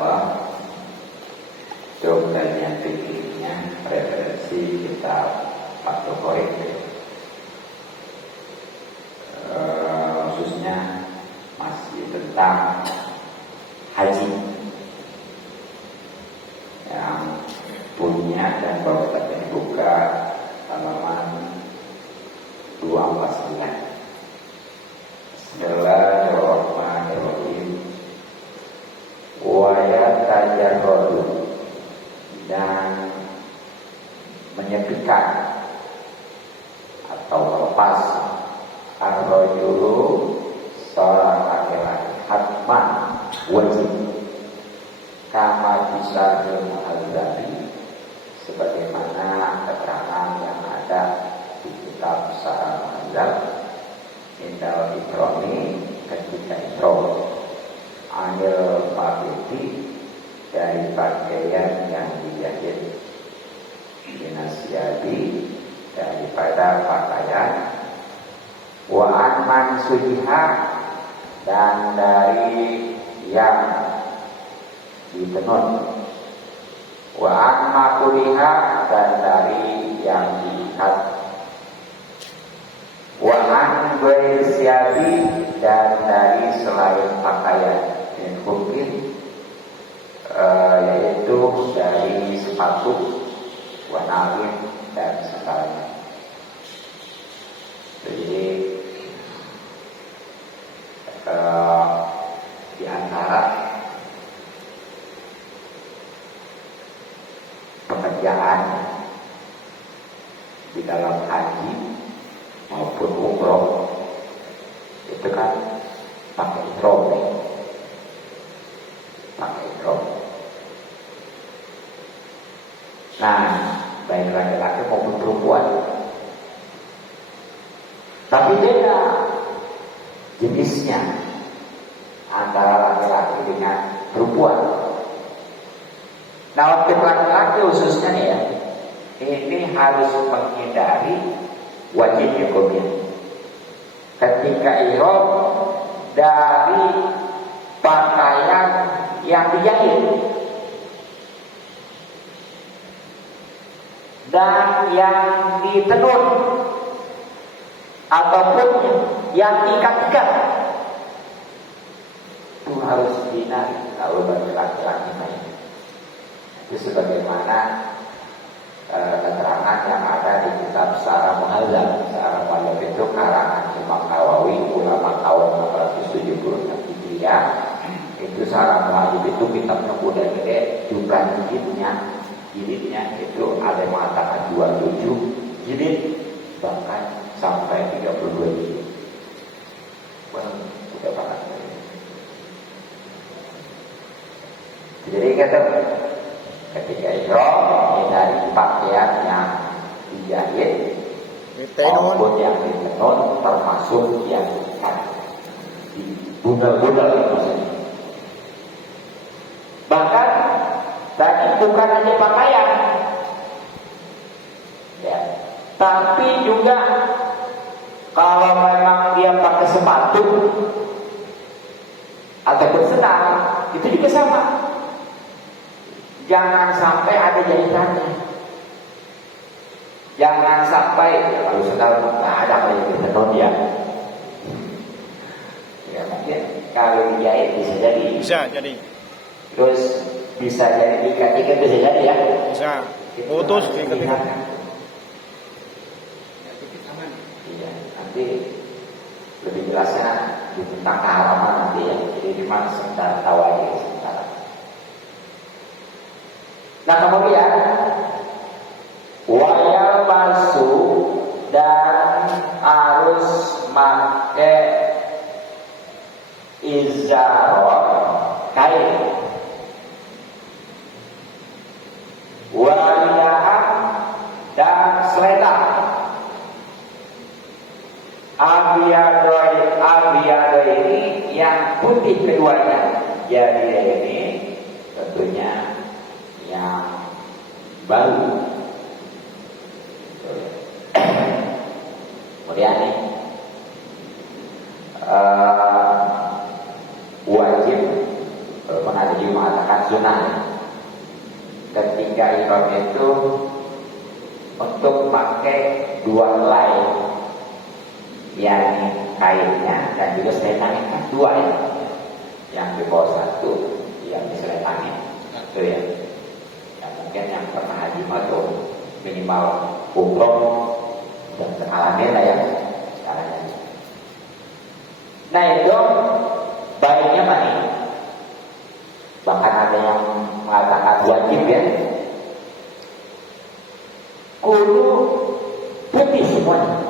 Allah. Doktrinnya fikihnya referensi kitab Fathul Qorib, khususnya masih tentang haji. Yang punya dan bawa tadi buka halaman 249. Bismillahirrahmanirrahim. Wa yatajarradu, dan menyepikan atau lepas ar-rajulu seorang laki-laki hatman wajib kama bisa al-Ghazali, sebagaimana keterangan yang ada di kitab Syarah Al-Ghazali Indal Ikrami ketika Ikram anil mabiti, dari pakaian yang dijahit, dinasiati daripada pakaian, wa anman sujiha, dan dari yang ditenun, wa anma kuliha, dan dari yang diikat, wa an bersiabi, dan dari selain pakaian, dan mungkin yaitu dari sepatu, wanawin, dan sebagainya. Jadi di antara pekerjaan di dalam haji maupun umroh itu kan pakai ihram, pakai ihram. Nah, baik laki-laki maupun perempuan. Tapi beda jenisnya antara laki-laki dengan perempuan. Nah, untuk laki-laki khususnya nih ya, ini harus menghindari wajib hukumnya. Ketika ihram dari pakaian yang dijahit dan yang ditenun ataupun yang diikat-ikat, itu harus dihindari kalau bagi laki-laki lain. Itu sebagaimana keterangan yang ada di kitab Syarah Muhadzab. Syarah Muhadzab itu karangan Imam Nawawi, ulama tahun 476 Hijriah. Itu Syarah Muhadzab itu kitabnya udah gede, jumlah jilidnya itu ada yang mengatakan 27 jilid, bahkan sampai 32 jilid. Wah, udah banget. Jadi kata ketika ihram dari pakaian yang dijahit maupun yang ditenun, termasuk yang di bundel-bundel maksudnya. Bahkan tadi bukan hanya pakaian, ya, tapi juga kalau memang dia pakai sepatu ataupun sendal, itu juga sama. Jangan sampai ada jahitannya. Jangan sampai kalau sendal nggak ada apa yang ditenun ya. Ya mungkin kalau dijahit bisa jadi. Bisa jadi. Terus bisa jadi ikat-ikat bisa jadi ya. Bisa. Putus ikat-ikat. Iya, nanti lebih jelasnya di tentang keharaman nanti ya. Jadi cuma sebentar tahu aja sebentar. Nah kemudian wayal palsu, dan harus pakai izarot kain, walidahan, dan selendang abiyadoi ini yang putih keduanya. Jadi ini tentunya yang baru. Kemudian nih wajib mengatakan Nabi mengatakan sunnah. Ketika ihram itu untuk pakai dua helai, yang kainnya dan juga selendangnya kan dua ya, yang di bawah satu, yang di selendangnya itu ya. Yang mungkin yang pernah haji atau minimal umroh dan sekalian lah ya sekarang. Nah itu baiknya mana? Bahkan ada yang mengatakan wajib ya. Kudu putih semuanya,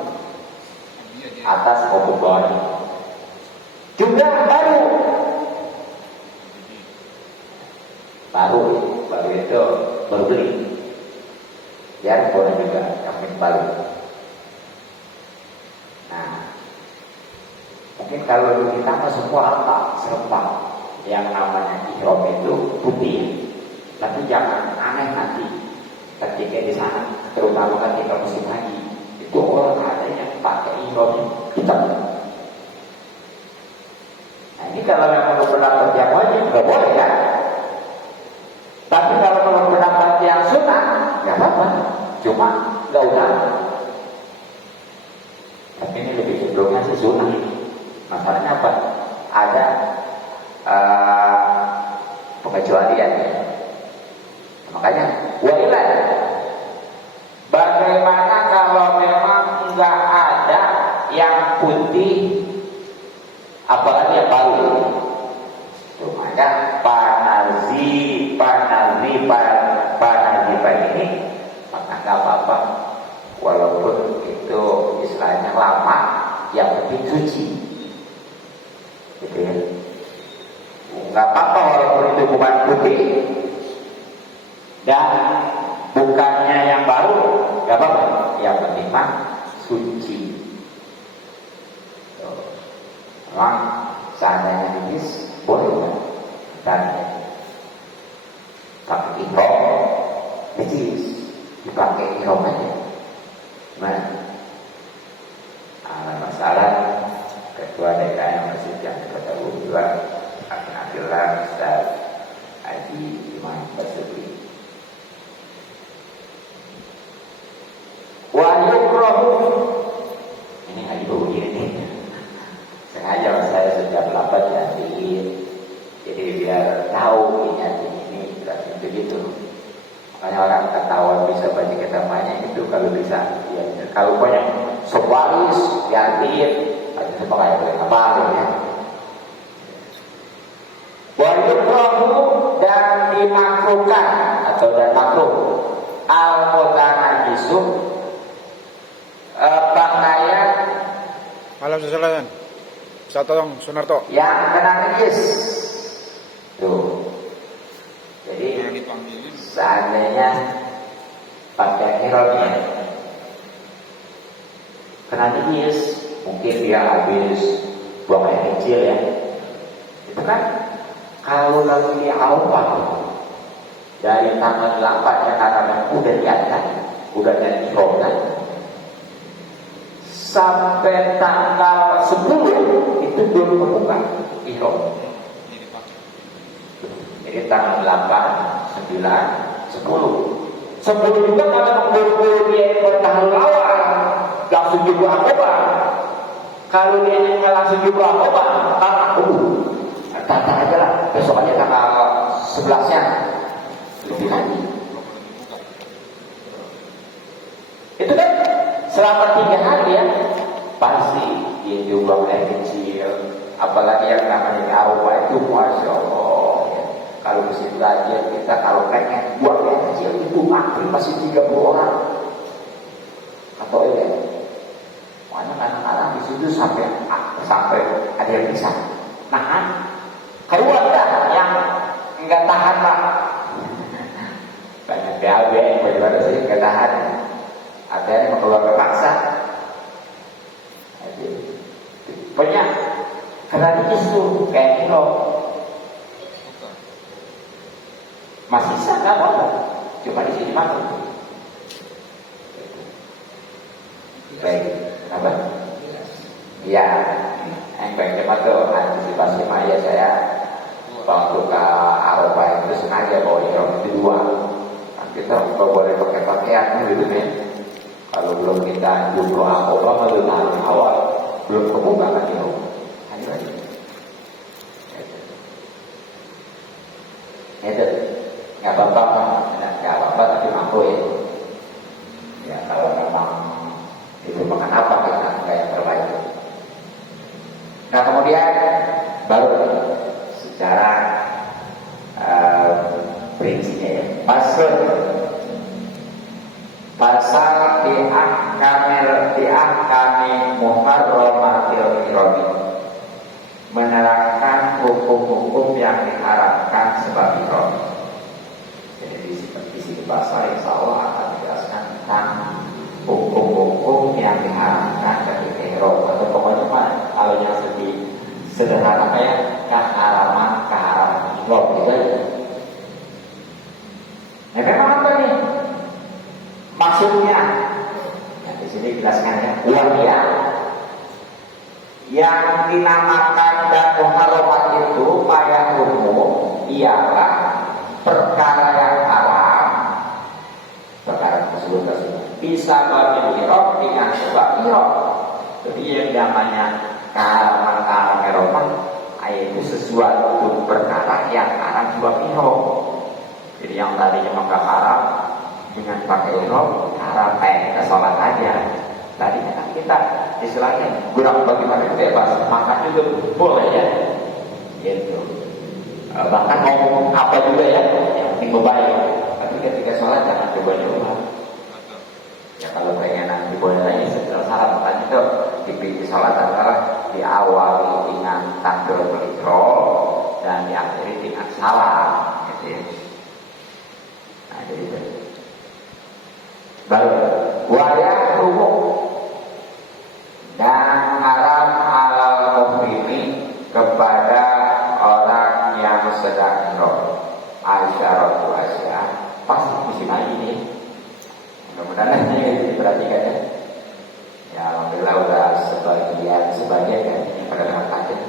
atas maupun bawahnya. Juga baru itu baru beli. Ya boleh juga yang baru. Nah, mungkin kalau dulu kita mah semua serempak yang namanya ihram itu putih. Tapi jangan aneh nanti ketika di sana, terutama ketika musim haji, itu orang ada yang pakai ihram hitam. Nah ini kalau memang pendapat yang wajib nggak boleh kan? Tapi kalau pendapat yang sunnah nggak apa-apa, cuma nggak usah. Tapi ini lebih cenderungnya sih sunnah ini. Masalahnya apa? Ada pengecualian ya. Makanya wailah. Bagaimana kalau memang nggak ada yang putih, apalagi yang baru? Maka panazipan ini maka nggak apa-apa, walaupun itu istilahnya lama, yang penting suci, gitu ya. Nggak apa-apa walaupun itu bukan putih dan bukannya yang baru, nggak apa-apa. Yang penting mah suci. Memang seandainya najis boleh dan pakai ihram najis, dipakai ihram aja. Nah, masalah ketua DKM Masjid yang Kota Bogor, Akin Abdullah Ustaz Haji Imam Basuki. Ini Haji Bogor ini. Sengaja saya sudah melapat jadi biar tahu ini begitu. Makanya orang ketahuan bisa baca ketamanya itu kalau bisa. Ya, kalau banyak sebaris diartiin, ada sebagai boleh apa ya. Wajibrohu dan dimakruhkan atau dan makruh al-mutanajisu pakaian malam sesuatu. Saya tolong Sunarto yang kena najis. Tuh. Jadi seandainya pakai ihramnya kena najis, mungkin dia habis buang air kecil ya. Itu kan kalau lagi di Arafah dari tanggal 8 ya, karena udah diangkat, udah jadi ihram kan, sampai tanggal 10 itu belum membuka ihram. Jadi tanggal 8, 9, 10 juga kalau berburu dia bertahan awal langsung juga akobah. Kalau dia nggak langsung juga akobah, tata aja lah, besok aja tanggal 11-nya lebih lagi. Itu kan selama 3 hari ya, pasti dia juga air kecil, apalagi yang namanya Arafah itu Masya Allah ya. Kalau mesti belajar kita, kalau pengen buang air kecil itu makin masih 30 orang atau ya, makanya kadang-kadang di situ sampai ada yang bisa nahan, keluar dah yang enggak tahan lah. Banyak BAB bagaimana sih enggak tahan, ada yang keluar terpaksa. Pokoknya karena itu kayak itu masih sah nggak apa-apa, cuma di sini makan. Baik, apa? Ya, yang baik cepat tuh antisipasi mah ya saya waktu ke aja bawa ihram itu dua. Nah, kita nggak boleh pakai pakaian gitu ya. Kalau belum kita jumlah akobah baru taruh awal, belum kebuka kan ihram. Hanya lagi. Itu nggak apa-apa, nggak apa-apa tapi mampu ya. Ya kalau memang itu makan apa kita nggak yang terbaik. Nah kemudian baru secara prinsipnya ya. Pasal kami muharramatil ironi, menerangkan hukum-hukum yang diharamkan sebab ironi. Jadi di sini pasal insya Allah akan menjelaskan tentang hukum-hukum yang diharamkan ketika ihram, atau pokoknya kalau yang lebih sederhana kayak keharaman ihram gitu. Nah memang apa nih maksudnya? Yang di sini jelaskannya wahya yang dinamakan dan muharramat itu pada umum ialah perkara yang haram. Perkara tersebut bisa berihram dengan sebab ihram. Jadi yang namanya keharaman ihram itu sesuatu perkara yang haram sebab ihram. Jadi yang tadinya enggak haram dengan pakai ihram haram ke sholat aja. Tadi kan kita istilahnya kurang bagaimana bebas makan juga boleh ya. Gitu. Bahkan ngomong apa juga ya yang penting baik. Tapi ketika sholat jangan coba-coba. Ya kalau pengen nanti boleh lagi setelah salam makanya itu di pintu sholat adalah diawali dengan takbiratul ihram dan diakhiri dengan salam. Gitu ya. Nah jadi itu. Baru wayah umum dan haram alal muhrimi kepada orang yang sedang ihram. Asyaratu asyar pasti musim haji nih. Mudah-mudahan ini diperhatikan ya. Ya alhamdulillah udah sebagian kan yang pada mengatakan.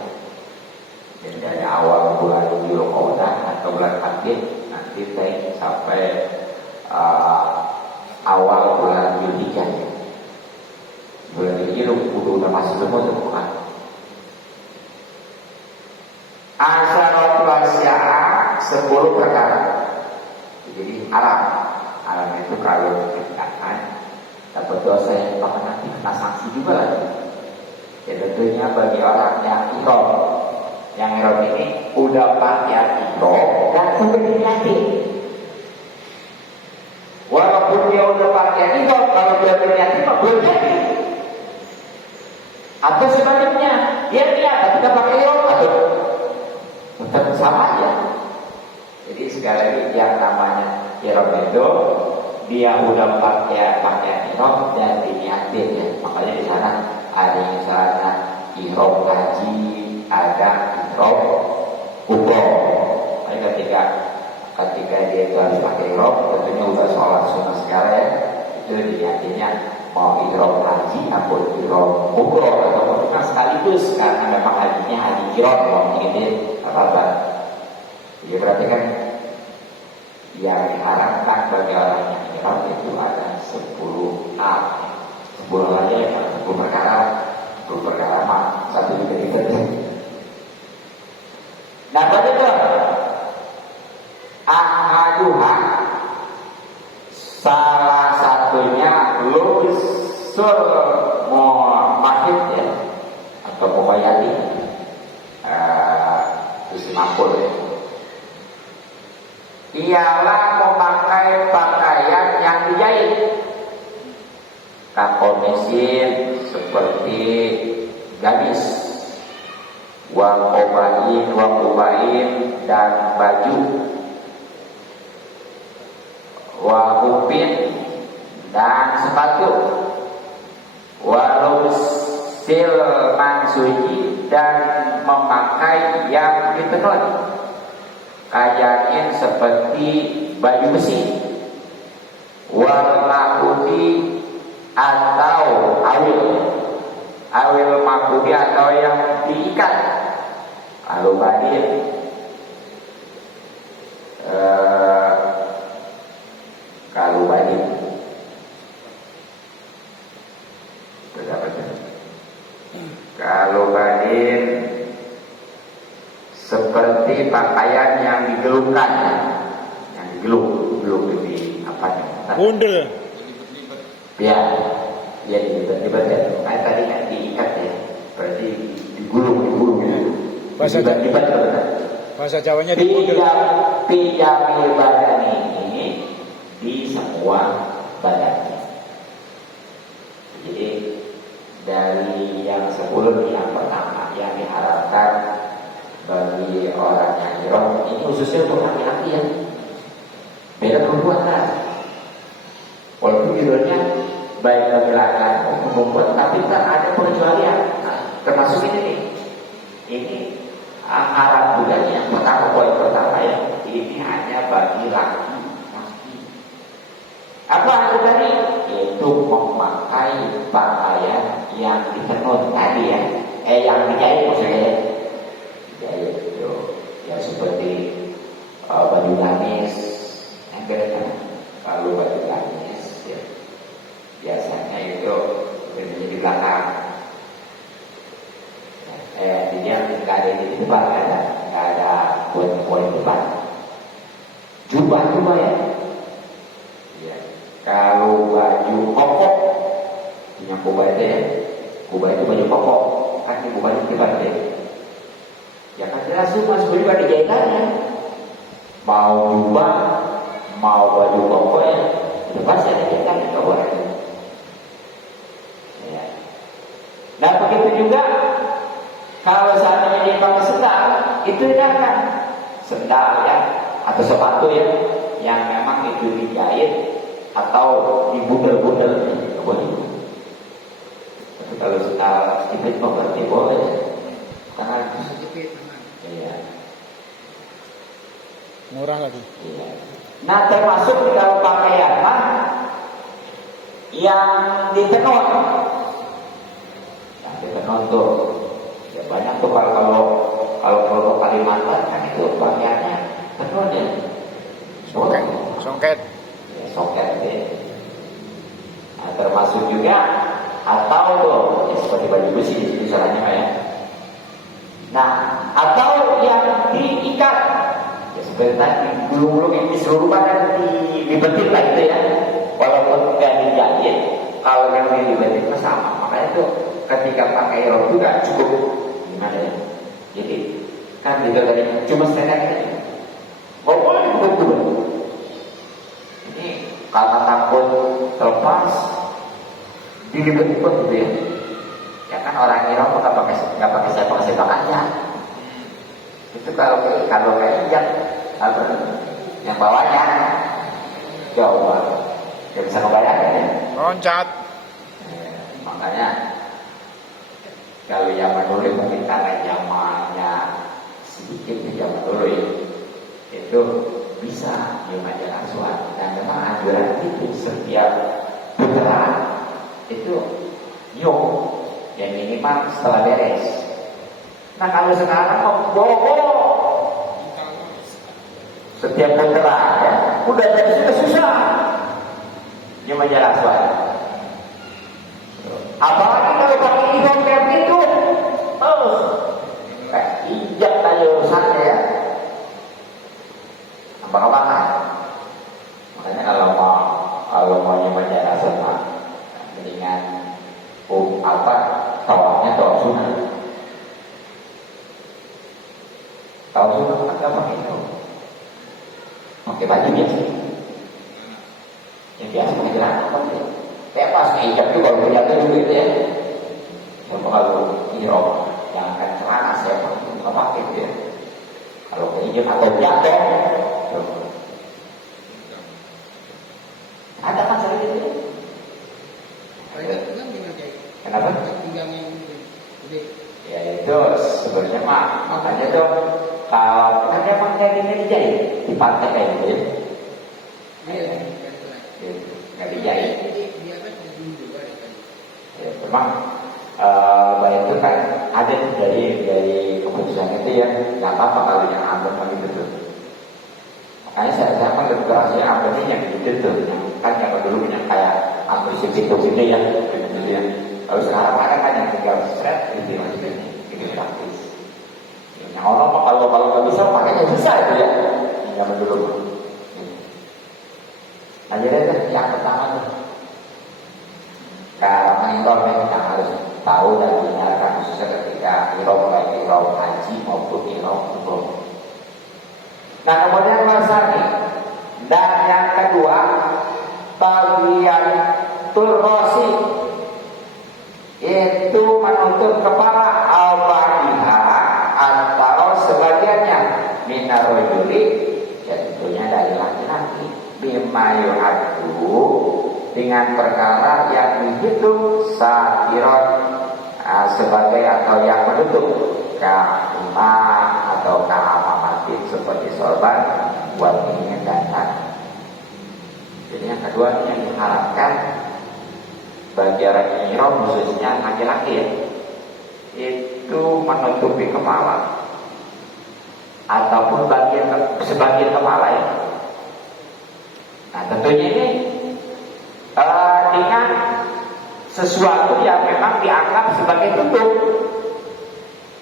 Dan dari awal bulan Dzulqa'dah atau bulan Haji nanti sampai awal bulan Dzulhijjah. Bulan Dzulhijjah udah masuk semua teman. Asyaratu asyar 10 perkara. Jadi alam itu kalau dikatakan dapat dosa yang bahkan nanti kena sanksi juga lagi. Ya tentunya bagi orang yang ihram, ini udah pakai ihram dan udah diniati. Walaupun dia udah pakai ihram, kalau dia diniati mah belum jadi. Atau sebaliknya, dia niat tapi tidak pakai ihram atau tetap sama aja. Jadi sekali lagi yang namanya ihram itu dia udah pakai ihram dan diniatin ya. Makanya di sana ada misalnya ihram haji, ada ihram umroh. Jadi ketika dia itu harus pakai ihram, tentunya udah sholat sunnah segala ya. Itu diniatinnya mau ihram haji atau ihram umroh atau sekaligus karena memang hajinya haji ihram gitu apa-apa. Jadi berarti kan yang diharapkan bagi orang yang ihram itu ada 10 hal. 10 aja ya, 10 perkara mah satu juga tidak. Nah betul. Ahaduha salah satunya lusul mahid ya atau mubayati terus makul ya. Ialah memakai pakaian yang dijahit kakomisin seperti gamis wang ubain dan baju wahupin dan sepatu walusil mansuji dan memakai yang ditenun kayakin seperti baju besi wal makudi atau awil makudi atau yang diikat kalau badin kalbu badin. Kalau badin seperti pakaian yang digelungkan, yang digelung di apa nih? Bundel. Ya, ya dilipat-lipat ya. Kayak tadi kan diikat ya, berarti digulung gitu. Dilipat-lipat benar. Bahasa Jawanya di bundel. Pijami badan ini di semua badan. Jadi dari yang 10 yang pertama yang diharapkan bagi orang yang ihram ini khususnya untuk laki-laki ya. Beda perempuan kan. Walaupun judulnya baik bagi laki-laki maupun perempuan, tapi kan ada pengecualian. Nah, termasuk ini nih. Ini Arab juga yang pertama, poin pertama ya. Ini hanya bagi laki-laki. Apa itu tadi? Itu memakai pakaian yang ditenun tadi ya. Yang dijahit maksudnya. Dijahit itu ya seperti baju gamis yang keren. Kalau baju gamis ya, biasanya itu berada di belakang. Dia nggak ada di depan, nggak ada poin depan. Jubah ya. Ya. Kalau baju koko, punya kubah itu ya. Kubah itu baju koko, kan di kubah itu depan deh. Ya kan jelas semua juga dijahitannya. Mau jubah, mau baju koko ya, itu pasti ada jahitan di bawah. Ya. Nah begitu juga. Kalau seandainya dia pakai sendal, itu kan sendal ya, atau sepatu ya, yang memang itu dijahit atau dibundel-bundel, nggak boleh. Tapi kalau sendal jepit berarti boleh, karena iya. Murah lagi. Iya. Nah termasuk di dalam pakaian yang ditenun, tuh. Ya banyak tuh kalau Kalimantan kan itu pakaiannya tenun ya. Songket. Ya, songket ya. Nah, termasuk juga atau tuh ya, seperti baju besi di salahnya ya. Nah, atau yang diikat ya seperti tadi gulung-gulung yang di seluruh badan dibetik lah itu ya. Walaupun tidak dijahit, kalau yang dibetik sama. Makanya tuh ketika pakai rok juga cukup gimana ya? Jadi kan juga tadi cuma setengah aja. Oh boleh betul. Ini karena takut terlepas dilibet-libet gitu ya. Ya kan orang Irak nggak pakai sepak aja. Itu kalau kayak ijab apa yang bawahnya jauh banget. Gak bisa ngebayangin ya. Loncat. Makanya kalau zaman dulu mungkin karena zamannya sedikit di zaman dulu ya, itu bisa Hajar Aswad dan memang anjuran itu setiap putaran itu nyok yang minimal setelah beres. Nah kalau sekarang mau bohong setiap putaran ya, udah jadi sudah susah Hajar Aswad. Apalagi kalau pakai ihram kayak gitu, kayak ijab aja urusannya ya, abang-abangan. Makanya kalau mau Hajar Aswad mendingan tawafnya tawaf sunnah. Tawaf sunnah kan nggak pakai itu, pakai baju biasa. Yang biasa pakai celana pakai. Kayak pas ijab juga kalau punya itu gitu ya. Kalau ihram yang akan celana saya nggak pakai gitu ya. Kalau ke ijab atau jaket, ada kan seperti itu. Kenapa? Ya itu sebenarnya makanya tuh kalau kan emang kayak gini dijahit di pantai kayak gitu ya. Nggak dijahit. Ya, memang baik itu kan ada dari keputusan itu ya, nggak apa-apa kalau yang ambil begitu tuh. Makanya saya kan lebih berhasil ambil yang gitu tuh, yang kan yang dulu yang kayak aku situ sini ya, gitu ya. Kalau sekarang kan yang tinggal seret ini praktis. Yang orang kalau nggak bisa makanya susah itu ya. Yang dulu. Nah jadi yang pertama tuh karena kita harus tahu dan mendengarkan khususnya ketika irom baik irom haji maupun irom umroh. Nah kemudian masani dan yang kedua bagian turrosi itu menutup kepala al-badiha atau sebagiannya minarojuli ya tentunya dari laki-laki bimayu adu dengan perkara yang dihitung sakiron sebagai atau yang menutup ka'imah atau ka'amamatin seperti sorban wabingin dan tanah. Jadi yang kedua yang diharapkan bagi orang ihram khususnya laki-laki itu menutupi kepala ataupun sebagian kepala ya. Nah tentunya ini dengan sesuatu yang memang dianggap sebagai tutup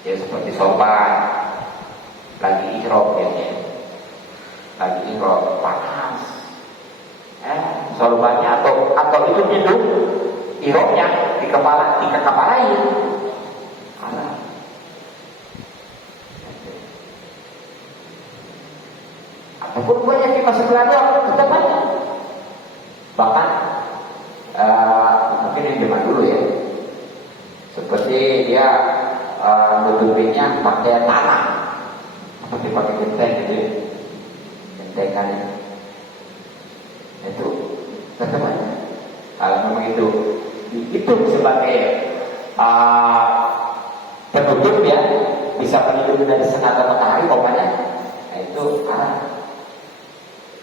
ya seperti sorban lagi ihram ya, lagi ihram panas sorbannya atau itu hidung ihramnya di kepala ataupun banyak di masa belakang tetap aja bahkan mungkin yang zaman dulu ya seperti dia nutupinya pakai tanah seperti pakai genteng gitu ya gentengannya itu tetap aja kalau memang itu dihitung sebagai penutup ya bisa pelindung dari sinar matahari pokoknya nah itu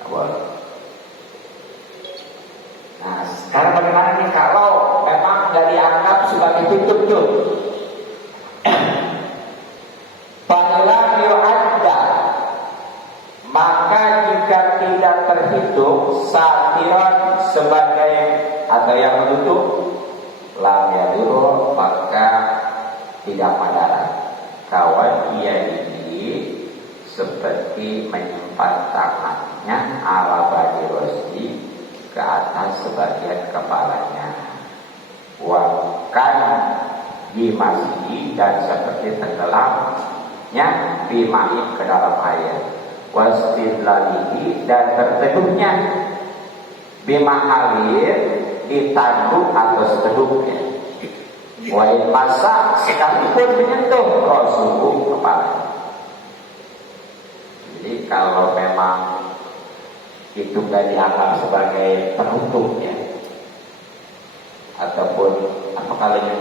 boleh. Nah sekarang bagaimana nih kalau memang nggak dianggap sebagai tutup tuh Fa'ila yu'adda maka jika tidak terhitung satiran sebagai atau yang menutup lam yadurru maka tidak madarat kawan ia ini seperti menyimpan tangannya ala badirosi ke atas sebagian kepalanya wakan dimasi dan seperti tenggelamnya dimain ke dalam air wastilalihi dan terteduhnya bimahalir ditanduk atau seteduhnya wain masa sekalipun menyentuh rasulullah kepala. Jadi kalau memang itu gak dianggap sebagai penutup ya ataupun apa kalinya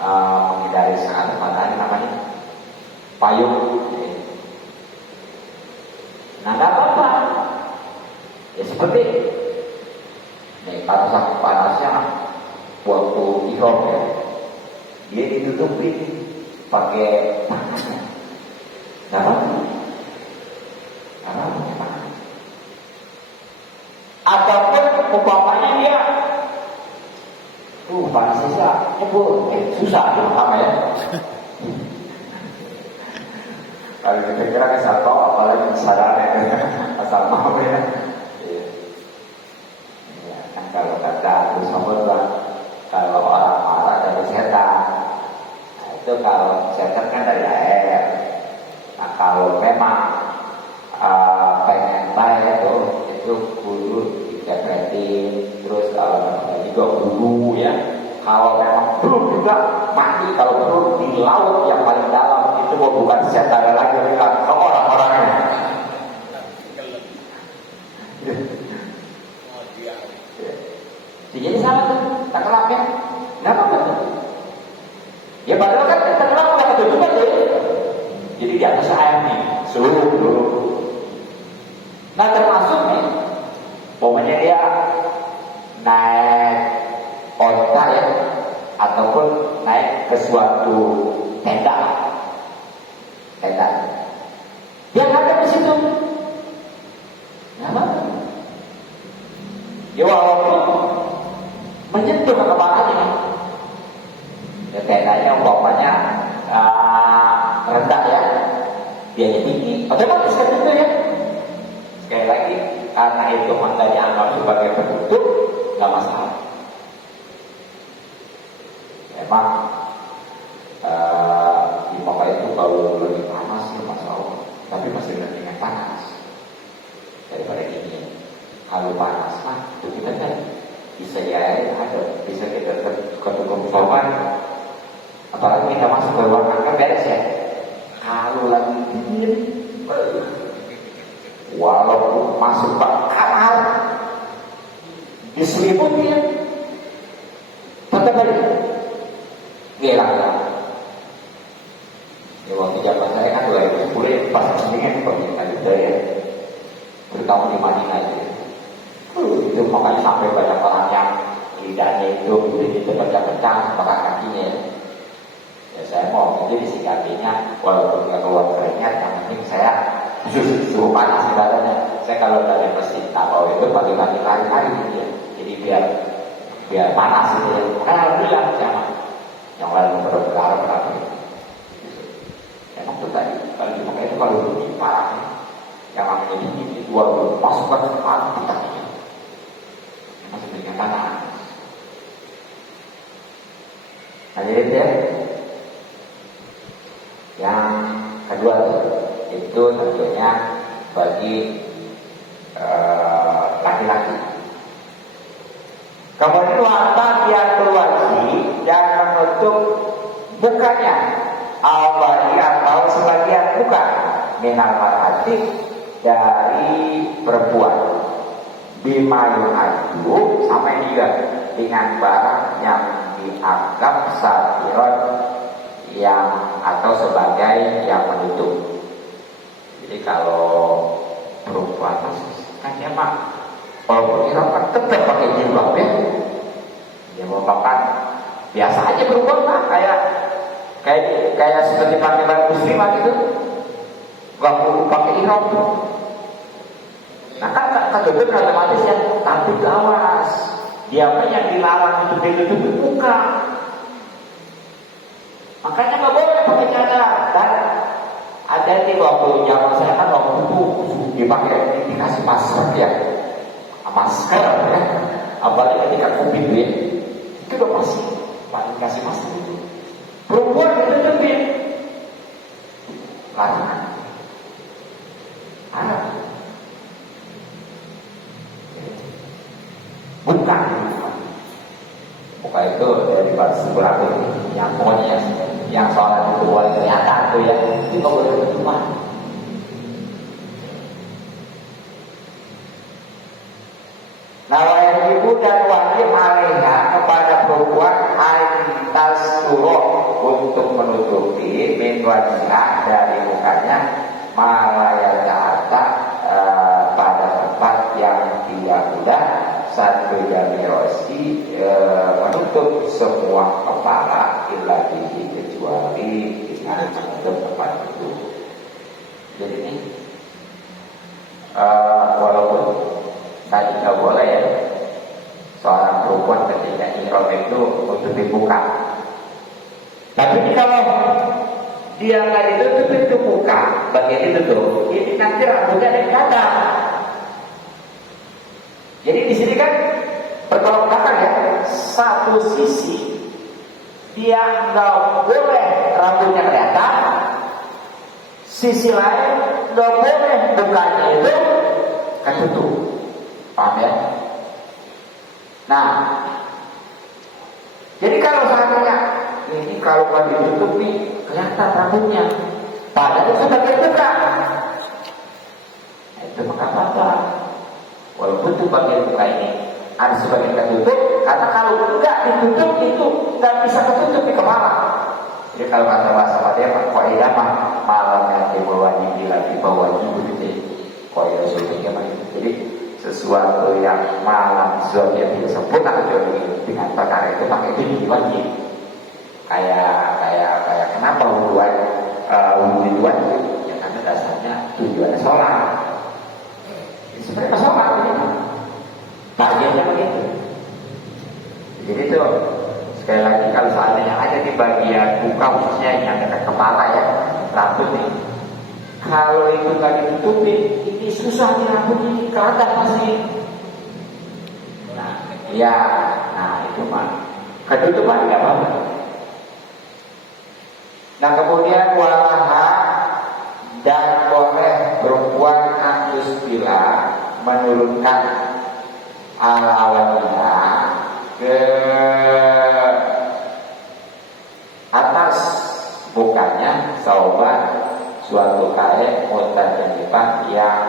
menghindari sangat matahari namanya payung nah gak apa-apa ya seperti nih panasnya waktu ihram ya dia ditutupi pakai tangannya gak apa-apa ataupun umpamanya dia panas susah apa ya kalau kita kira kesal apalagi sadar ya asal mau ya kan kalau kata Muhammad kalau orang marah dari setan nah, itu kalau setan kan dari air nah kalau memang pengen baik itu kudu dikepretin terus kalau juga kudu ya kalau memang belum juga mati kalau belum di laut yang paling dalam itu bukan setan lagi bilang ke orang-orangnya jadi sama tuh tenggelamnya nggak apa-apa tuh ya padahal kan tenggelam nggak ketutupan tuh jadi di atas air nih suhu dulu. Nah termasuk nih pokoknya dia naik onta ya ataupun naik ke suatu tenda dia ada di situ apa Ya walaupun menyentuh kepalanya, ya tendanya umpamanya rendah ya, dia tinggi, otomatis kan itu ya. Sekali lagi, karena itu maka dianggap sebagai penutup, nggak masalah. Memang di Mekah itu kalau lebih panas ya masalah, tapi masih dengan panas daripada ini. Kalau panas mah itu kita kan bisa ya ada, bisa kita ketukar korban. Apalagi kita masuk ke ruangan kan beres ya. Kalau lagi dingin, walaupun masuk ke kamar diselimutin, tetap aja ngelang. Ya waktu zaman saya kan 2010 ya pas mendingan pernikahan itu ya, terutama di Madinah itu. Itu makanya sampai banyak orang yang lidahnya itu pecah-pecah sama kakinya. Ya saya mau jadi disikapinya walaupun nggak keluar keringat, yang penting saya suruh panas di badannya. Saya kalau dari mesin tabau itu pagi-pagi lari-lari gitu ya, jadi biar panas gitu ya. Karena bilang sama yang lain berharap emang tuh tadi kalau dipakai itu kalau lebih parahnya yang namanya ini dua masukkan ke panas kita masih dengan panas. Nah jadi ya yang kedua itu tentunya bagi laki-laki. Kemudian bagian keluarga dan menutup mukanya, awali atau sebagian muka minal mar'ati dari perempuan, bimayun adu sampai juga dengan barang yang dianggap satiron yang atau sebagai yang menutup. Jadi kalau perempuan kan ya Pak, kalau perempuan kan tetap pakai jilbab ya. Dia merupakan biasa aja perempuan Pak, kayak seperti pakaian muslimah gitu, nggak perlu pakai ihram. Nah kan ketutup otomatis ya, tapi awas, dia yang dilarang untuk ditutup muka. Makanya nggak boleh pakai cadar. Dan ada di waktu zaman saya kan waktu itu dipakai dikasih masker ya, masker ya, apalagi ketika COVID ya, itu udah pasti dikasih masker itu. Perempuan ditutupin, larangan. Ada, bukan. Bukan itu dari sebelah yang pokoknya yang sholat itu boleh kelihatan tuh ya, itu boleh berjumlah. Nah, ibu dan wajib alaiha kepada perempuan antas turun untuk menutupi min wajah dari mukanya malaya kata pada tempat yang tidak mudah satu jamirosi menutup semua kepala ilagi kecuali dengan menutup tempat itu. Jadi ini walaupun tadi nggak boleh ya seorang perempuan ketika ihram itu menutupi muka, tapi kalau dia nggak ditutup itu muka bagian itu tuh, ini nanti rambutnya ada yang datang. Jadi di sini kan bertolak belakang ya, satu sisi dia nggak boleh rambutnya kelihatan, sisi lain nggak boleh mukanya itu ketutup, paham ya? Nah, jadi kalau seandainya ini kalau nggak ditutup nih kelihatan rambutnya, padahal itu sebagai muka, itu maka apa? Walaupun itu bagian muka ini ada sebagian tertutup, karena kalau tidak ditutup itu nggak bisa ketutup di kepala. Jadi kalau kata bahasa Padya, kaidah mah malam yang dibawahi lagi bawahi begitu. Kaidah sebetulnya begitu. Jadi sesuatu yang malam zat yang tidak sempurna kecuali dengan perkara itu pakai itu diwajib. Kayak kenapa wudhu diwajib? Ya karena dasarnya tujuannya sholat. Seperti sholat ini, bagiannya bagian muka khususnya yang dekat kepala ya, rambut nih. Kalau itu nggak ditutupin, ini susah nih rambut ini kelihatan masih. Nah, ya, nah itu mah ketutupan nggak apa-apa. Nah kemudian walaha dan boleh perempuan antus bila menurunkan alawatnya ke atas mukanya sauban suatu kain mutajallifah yang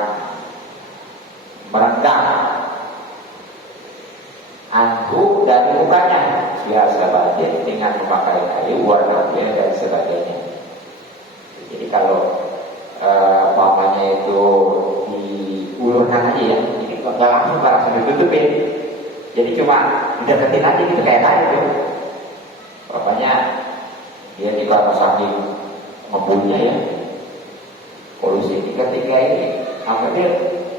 merenggang anhu dari mukanya biasa batin dengan memakai kayu warnanya dan sebagainya. Jadi kalau mamanya itu diulurkan aja ya, jadi nggak langsung ditutupin. Jadi cuma dideketin aja gitu kayak tadi tuh. Pokoknya dia di kalau saking mempunya ya polusi tiga ini, apa dia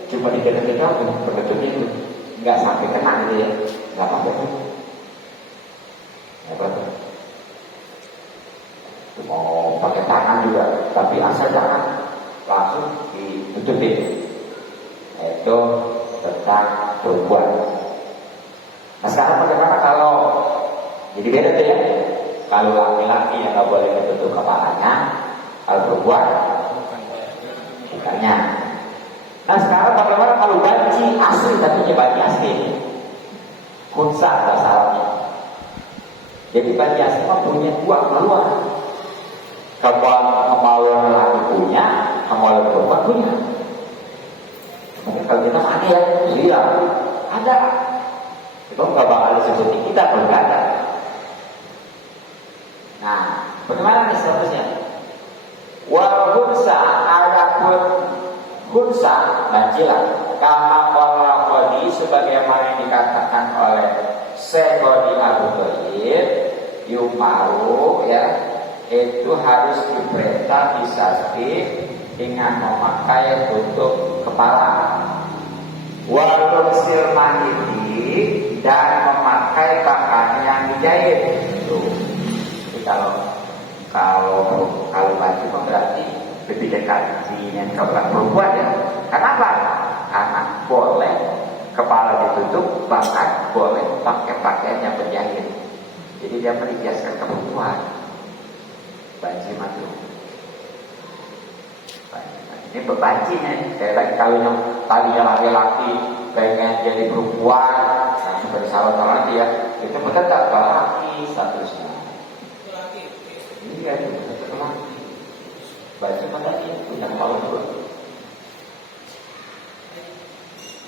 cuma dideketin aja penutupnya itu, nggak sampai kena gitu ya, nggak apa-apa tuh. Mau pakai tangan juga, tapi asal jangan langsung ditutupin. Itu tentang perempuan. Nah sekarang bagaimana kalau jadi beda tuh ya? Kalau laki-laki yang nggak boleh ditutup kepalanya, kalau perempuan bukannya. Nah sekarang bagaimana kalau banci asli tapi banci asli, kunsa bahasa Arabnya. Jadi banci asli mah punya dua kemaluan. Kemaluan laki punya, kemaluan perempuan punya. Mungkin kalau kita mati ya, iya ada. Itu nggak bakal seperti kita kalau nggak ada. Nah, bagaimana nih statusnya? Wal hunsa adapun hunsa bacilah kama qala qadi sebagaimana dikatakan oleh Syekh Abu Thayyib yumaru ya, itu harus diperintah disasti dengan memakai tutup kepala. Walaupun silmahidi dan memakai pakaian yang dijahit. Jadi kalau baju kan berarti lebih dekat dengan kepala perempuan ya. Kenapa? Karena boleh kepala ditutup, bahkan boleh pakai pakaian yang berjahit. Jadi dia meriaskan ke perempuan. Banci matu. Ini bebancinya. Kayak kalau yang tadinya laki-laki pengen jadi perempuan, nah seperti sahabat ya, itu tetap laki statusnya. Iya, itu tetap laki. Banci mata ini punya kepala dua.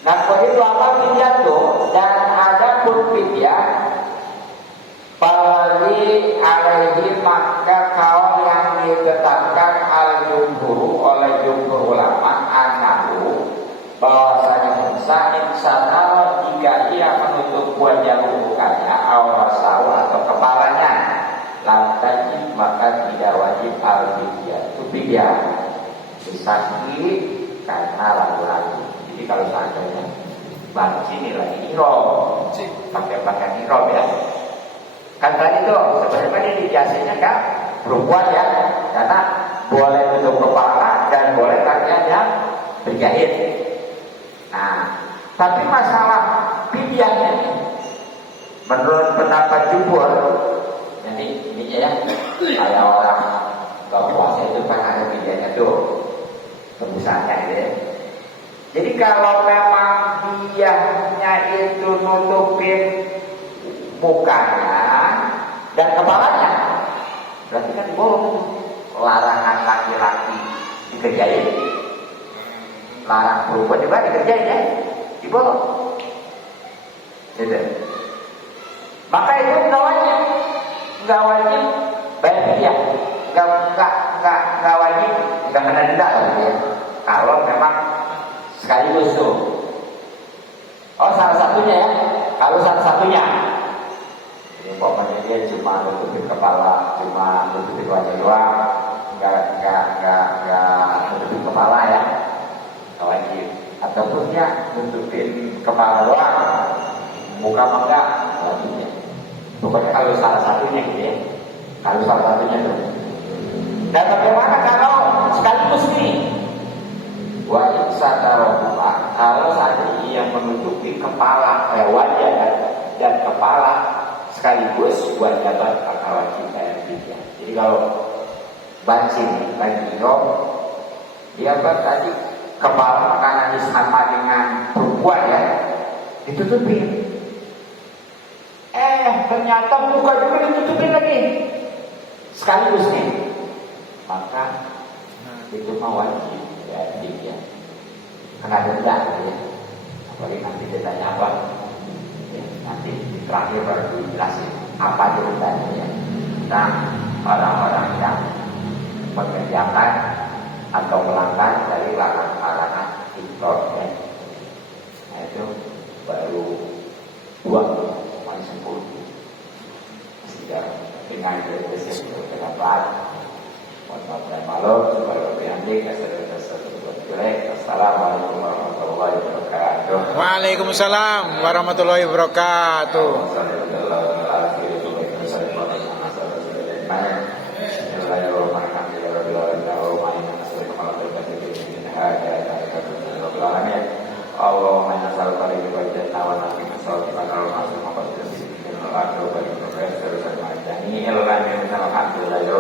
Nah, begitu apa fidyah tuh, dan ada pun fidyah Pali alaihi maka kaum yang ditetapkan al-jumhur oleh jumhur ulama anahu bahwasanya Musa insana jika ia menutup wajah mukanya awrasahu atau kepalanya lantai maka tidak wajib al-fidyah. Itu fidyah disangki karena lalu-lalu. Jadi kalau seandainya banci ini lagi ihram, pakai pakaian ihram ya. Kan tadi tuh sebenarnya dijelasinnya kan perempuan ya, karena boleh tutup kepala dan boleh pakaian yang berjahit. Nah, tapi masalah fidyahnya nih, menurut pendapat jumhur, jadi ini ya, kayak orang nggak puasa itu kan ada fidyahnya tuh, tebusannya gitu ya. Jadi kalau memang fidyahnya itu nutupin mukanya dan kepalanya, berarti kan bolong. Larangan laki-laki dikerjain, larang perempuan juga dikerjain ya, dibolong. Gitu. Maka itu nggak wajib bayar fidyah, nggak wajib, nggak kena denda gitu ya. Kalau memang sekaligus tuh. Oh salah satunya ya, kalau salah satunya. Pokoknya dia cuma nutupin kepala, cuma nutupin wajah doang, nggak nutupin kepala ya, nggak wajib. Ataupun dia nutupin kepala doang, muka enggak wajibnya. Pokoknya kalau salah satunya gitu ya. Kalau salah satunya itu. Dan bagaimana kalau sekaligus ini? Wa iksadarullah, kalau tadi yang menutupi kepala, wajah dan kepala sekaligus wajah akal kita yang tiga. Jadi kalau banci dia tadi kepala makanan sama dengan perempuan ya ditutupin. Ternyata muka juga ditutupin lagi sekaligus nih. Maka itu mau wajib ya dia. Karena denda ya. Apalagi nanti dendanya apa? Ya, nanti di terakhir baru dijelasin apa dendanya ya. Nah, orang-orang yang mengerjakan atau melanggar dari larangan impor ya. Nah itu baru 2 masih 10. Sehingga dengan itu pendapat Assalamualaikum warahmatullahi wabarakatuh. Waalaikumsalam warahmatullahi wabarakatuh. Allahumma nas'aluka ridha jannah wa na'imah sallallahu alaihi wa sallam. Alhamdulillah